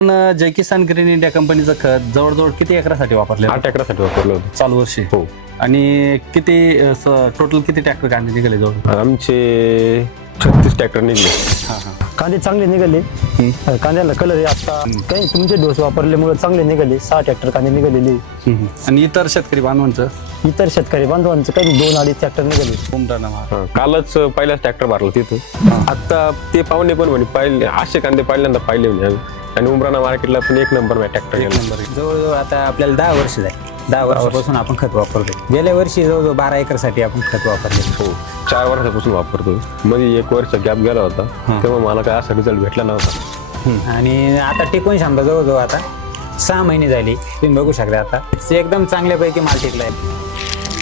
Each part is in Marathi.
पण जय किसान ग्रीन इंडिया कंपनीचं खत जवळजवळ किती एकरासाठी वापरले आठ एकरासाठी वापरलं होतं. चालू वर्षी? हो. आणि किती टोटल किती ट्रॅक्टर कांदे निघाले जवळ आमचे छत्तीस ट्रॅक्टर निघले. हां हां. कांदे चांगले निघाले. कांद्याला कलर आहे आता. काही तुमचे डोस वापरल्यामुळे चांगले निघाले. सहा ट्रॅक्टर कांदे निघालेले. आणि इतर शेतकरी बांधवांचं? इतर शेतकरी बांधवांचं काही दोन अडीच ट्रॅक्टर निघाले. हा, कालच पहिलाच ट्रॅक्टर भरला तिथं. आता ते पाहुणे पण म्हणे पाहिले असे कांदे पहिल्यांदा पाहिले म्हणे आम्ही. आणि उमराना मार्केटला पण एक नंबर ट्रॅक्टर एक नंबर. जवळजवळ आता आपल्याला दहा वर्ष झाली. दहा वर्षापासून आपण खत वापरतो गेल्या वर्षी जवळजवळ बारा एकरसाठी आपण खत वापरले. हो. चार वर्षापासून वापरतोय. मध्ये एक वर्ष गॅप गेला होता. तेव्हा मला काय असा रिझल्ट भेटला नव्हता. आणि आता टिकून क्षमता जवळजवळ आता सहा महिने झाली. तुम्ही बघू शकता आता. एकदम चांगल्यापैकी माल टिकलाय.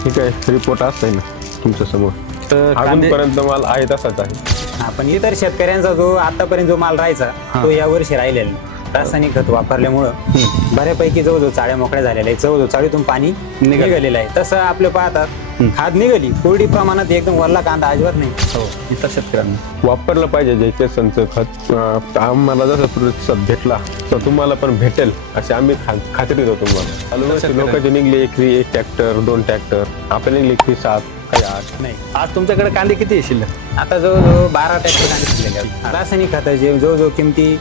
ठीक आहे. रिपोर्ट असतंय ना तुमच्यासमोर तर कांदे अजूनपर्यंत माल आहे तसाच आहे. आपण इतर शेतकऱ्यांचा जो आतापर्यंत जो माल राहायचा तो या वर्षी राहिलेला नाही. रासायनिक खत वापरल्यामुळं बऱ्यापैकी जवळजवळ चाळ्या मोकळ्या झालेल्या आहेत जवळजवळ चाळीतून पाणी निघालेलं आहे. तसं आपले पाहतात खाद निघाली कोरडी प्रमाणात एकदम वरला कांदा अजिबात नाही. हो. इतर शेतकऱ्यांना. वापरलं पाहिजे जे संच खत. अं, आम्हाला जसं प्रतिसाद भेटला तर तुम्हाला पण भेटेल असे आम्ही खा- खात्री देतो तुम्हाला. लोकांचे निघले एकरी एक ट्रॅक्टर दोन ट्रॅक्टर आपले निघले एकरी सात आठ नाही. आज तुमच्याकडे कांदे किती येशील? आता जवळजवळ बारा ट्रॅक्टर कांदे आहेत रासायनिक खताचे जवळजवळ किमती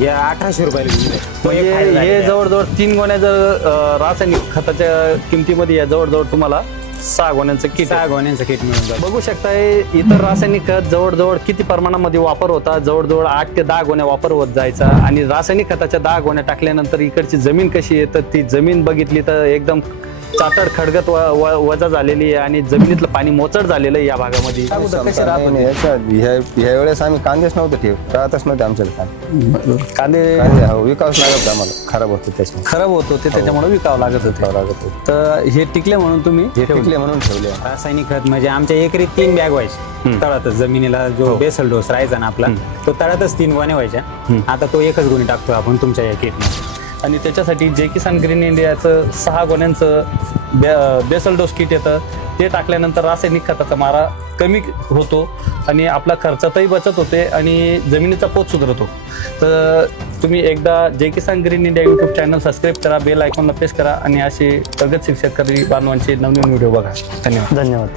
या अठराशे रुपयाला विकले आहेत. तो एक म्हणजे फायदा हे झालेला आहे. जवळजवळ तीन गोण्या जर अं, रासायनिक खताच्या किमतीमध्ये या जवळजवळ तुम्हाला सहा गोण्यांचं किट सहा गोण्यांचं किट मिळून जातं बघू शकताय इतर रासायनिक खत जवळजवळ किती प्रमाणामध्ये वापर होता? जवळजवळ आठ ते दहा गोण्या वापर होत जायचा. आणि रासायनिक खताच्या दहा गोण्या टाकल्यानंतर इकडची जमीन कशी आहे? तर ती जमीन बघितली तर एकदम चाटड खडगत व- व- वजा झालेली आहे आणि जमिनीतलं पाणी मोचट झालेलं आहे या भागामध्ये. अगोदर कसे राहत नाही, होते? नाही, याच्या- ह्या ह्या वेळेस आम्ही कांदेच नव्हते ठेव राहतच नव्हते आमच्याकडे कांदे. कांदे कांदे हो विकास लागत आम्हाला. खराब होते त्याच्यामुळे. खराब होत होते त्याच्यामुळे विकावं लागत होते. लागत होते. तर हे टिकले म्हणून तुम्ही हे टिकले म्हणून ठेवले. रासायनिक खत म्हणजे आमच्या एकरी तीन बॅग व्हायचे तळातच जमिनीला जो बेसल डोस राहायचा ना आपला तो तळातच तीन गोण्या व्हायच्या. आता तो एकच गोणी टाकतो आपण तुमच्या या किटमध्ये. आणि त्याच्यासाठी जे किसान ग्रीन इंडियाचं सहा गोण्यांचं बे- बेसल डोस किट येतं ते टाकल्यानंतर रासायनिक खताचा मारा कमी होतो आणि आपला खर्चातही बचत होते आणि जमिनीचा पोत सुधारतो. तर तुम्ही एकदा जे Kisan green India YouTube channel subscribe करा बेल आयकॉनला प्रेस करा आणि असे प्रगतशील शेतकरी बांधवांचे नवनवीन व्हिडिओ बघा. धन्यवाद. धन्यवाद.